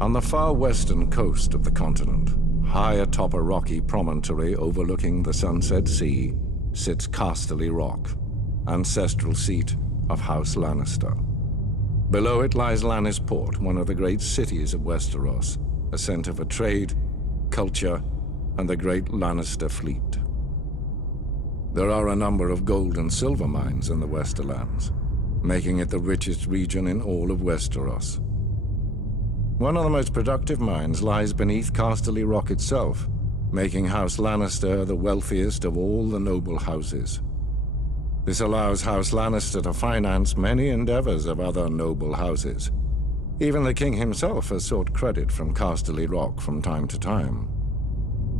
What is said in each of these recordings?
On the far western coast of the continent, high atop a rocky promontory overlooking the Sunset Sea, sits Casterly Rock, ancestral seat of House Lannister. Below it lies Lannisport, one of the great cities of Westeros, a center for trade, culture, and the great Lannister fleet. There are a number of gold and silver mines in the Westerlands, making it the richest region in all of Westeros. One of the most productive mines lies beneath Casterly Rock itself, making House Lannister the wealthiest of all the noble houses. This allows House Lannister to finance many endeavors of other noble houses. Even the king himself has sought credit from Casterly Rock from time to time.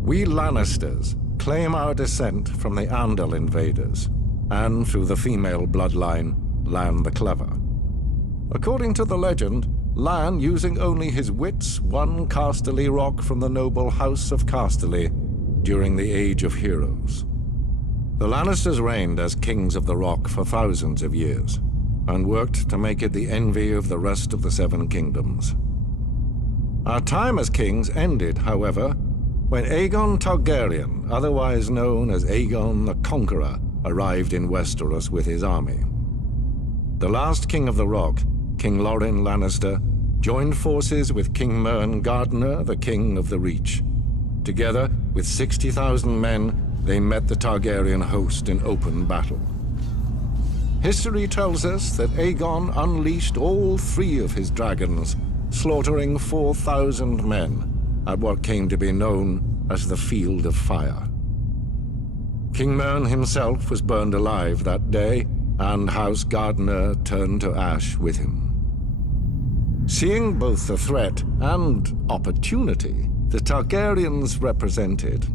We Lannisters claim our descent from the Andal invaders, and through the female bloodline, Lann the Clever. According to the legend, Lann, using only his wits, won Casterly Rock from the noble House of Casterly during the Age of Heroes. The Lannisters reigned as kings of the Rock for thousands of years, and worked to make it the envy of the rest of the Seven Kingdoms. Our time as kings ended, however, when Aegon Targaryen, otherwise known as Aegon the Conqueror, arrived in Westeros with his army. The last king of the Rock, King Loren Lannister, joined forces with King Mern Gardener, the king of the Reach. Together, with 60,000 men, they met the Targaryen host in open battle. History tells us that Aegon unleashed all 3 of his dragons, slaughtering 4,000 men at what came to be known as the Field of Fire. King Mern himself was burned alive that day, and House Gardener turned to ash with him. Seeing both the threat and opportunity the Targaryens represented,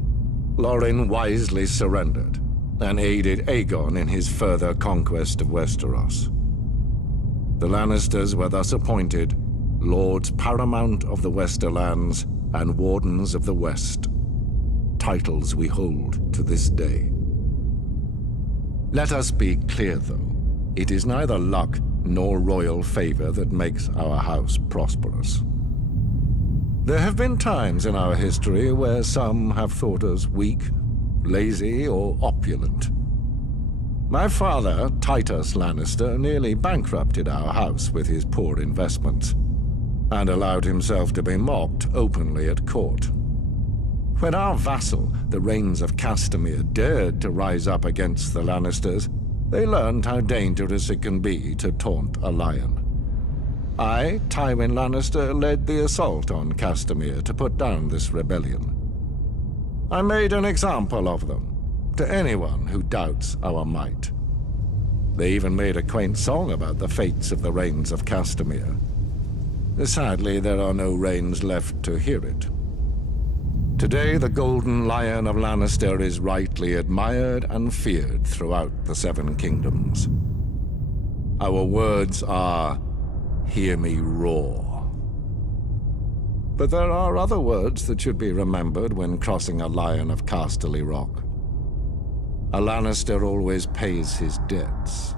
Loren wisely surrendered and aided Aegon in his further conquest of Westeros. The Lannisters were thus appointed Lords Paramount of the Westerlands and Wardens of the West, titles we hold to this day. Let us be clear, though. It is neither luck nor royal favor that makes our house prosperous. There have been times in our history where some have thought us weak, lazy, or opulent. My father, Titus Lannister, nearly bankrupted our house with his poor investments, and allowed himself to be mocked openly at court. When our vassal, the Rains of Castamere, dared to rise up against the Lannisters, they learned how dangerous it can be to taunt a lion. I, Tywin Lannister, led the assault on Castamere to put down this rebellion. I made an example of them, to anyone who doubts our might. They even made a quaint song about the fates of the Rains of Castamere. Sadly, there are no Rains left to hear it. Today, the Golden Lion of Lannister is rightly admired and feared throughout the Seven Kingdoms. Our words are, "Hear me roar." But there are other words that should be remembered when crossing a Lion of Casterly Rock. A Lannister always pays his debts.